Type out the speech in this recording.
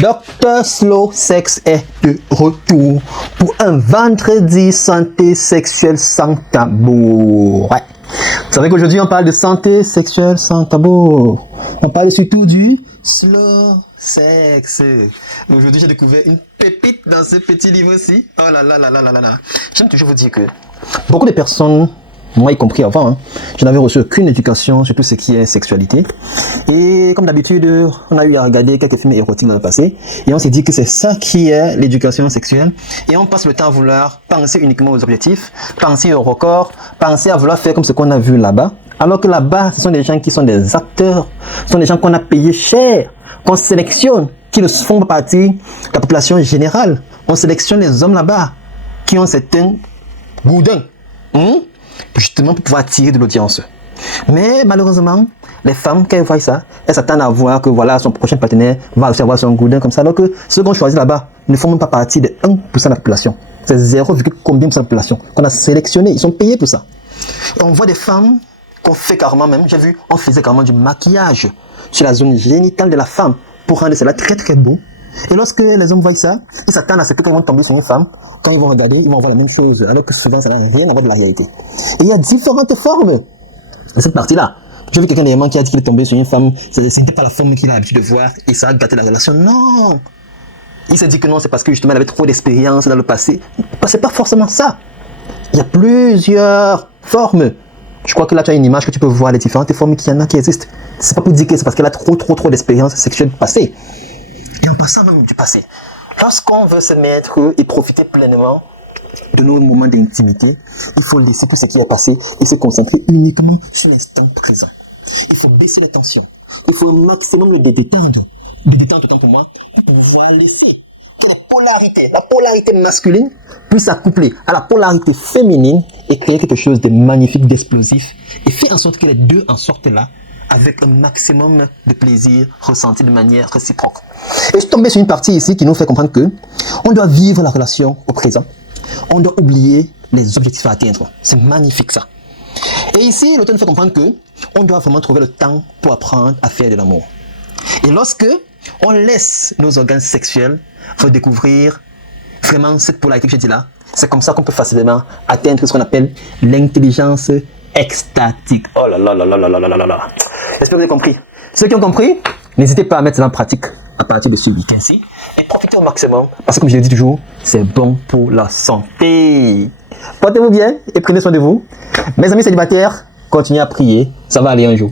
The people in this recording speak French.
Dr Slow Sex est de retour pour un vendredi santé sexuelle sans tabou. Ouais. Vous savez qu'aujourd'hui on parle de santé sexuelle sans tabou. On parle surtout du slow sex. Aujourd'hui j'ai découvert une pépite dans ce petit livre-ci. Oh là là là là là là. J'aime toujours vous dire que beaucoup de personnes, moi y compris avant, je n'avais reçu aucune éducation sur tout ce qui est sexualité. Et comme d'habitude, on a eu à regarder quelques films érotiques dans le passé. Et on s'est dit que c'est ça qui est l'éducation sexuelle. Et on passe le temps à vouloir penser uniquement aux objectifs, penser au record, penser à vouloir faire comme ce qu'on a vu là-bas. Alors que là-bas, ce sont des gens qui sont des acteurs, ce sont des gens qu'on a payés cher, qu'on sélectionne, qui ne font pas partie de la population générale. On sélectionne les hommes là-bas qui ont certains goudins. Justement pour pouvoir attirer de l'audience. Mais malheureusement, les femmes, quand elles voient ça, elles s'attendent à voir que voilà, son prochain partenaire va aussi avoir son goudin comme ça, alors que ceux qu'on choisit là-bas ne font même pas partie de 1% de la population. C'est 0, combien de la population qu'on a sélectionné, ils sont payés pour ça. Et on voit des femmes qu'on fait carrément même, j'ai vu, on faisait carrément du maquillage sur la zone génitale de la femme pour rendre cela très très beau. Et lorsque les hommes voient ça, ils s'attendent à ce que quand ils vont tomber sur une femme, quand ils vont regarder, ils vont voir la même chose, alors que souvent ça n'a rien à voir de la réalité. Et il y a différentes formes de cette partie-là. J'ai vu quelqu'un dernièrement qui a dit qu'il est tombé sur une femme, ce n'était pas la forme qu'il a l'habitude de voir, et ça a gâté la relation. Non! Il s'est dit que non, c'est parce que justement elle avait trop d'expérience dans le passé. C'est pas forcément ça. Il y a plusieurs formes. Je crois que là tu as une image que tu peux voir les différentes formes qu'il y en a qui existent. C'est pas pour dire que c'est parce qu'elle a trop d'expérience sexuelle passée. Et en passant même du passé, lorsqu'on veut se mettre et profiter pleinement de nos moments d'intimité, il faut laisser tout ce qui est passé et se concentrer uniquement sur l'instant présent. Il faut baisser la tension. Il faut un maximum de détendre autant pour moi, pour pouvoir laisser que la polarité masculine puisse s'accoupler à la polarité féminine et créer quelque chose de magnifique, d'explosif et faire en sorte que les deux en sortent là avec un maximum de plaisir ressenti de manière réciproque. Et je suis tombé sur une partie ici qui nous fait comprendre que on doit vivre la relation au présent. On doit oublier les objectifs à atteindre. C'est magnifique ça. Et ici, l'auteur nous fait comprendre que on doit vraiment trouver le temps pour apprendre à faire de l'amour. Et lorsque on laisse nos organes sexuels redécouvrir vraiment cette polarité que j'ai dit là, c'est comme ça qu'on peut facilement atteindre ce qu'on appelle l'intelligence extatique. Oh là là là là là là là là là. J'espère que vous avez compris. Ceux qui ont compris, n'hésitez pas à mettre ça en pratique à partir de ce week-end-ci et profitez au maximum parce que comme je le dis toujours, c'est bon pour la santé. Portez-vous bien et prenez soin de vous. Mes amis célibataires, continuez à prier, ça va aller un jour.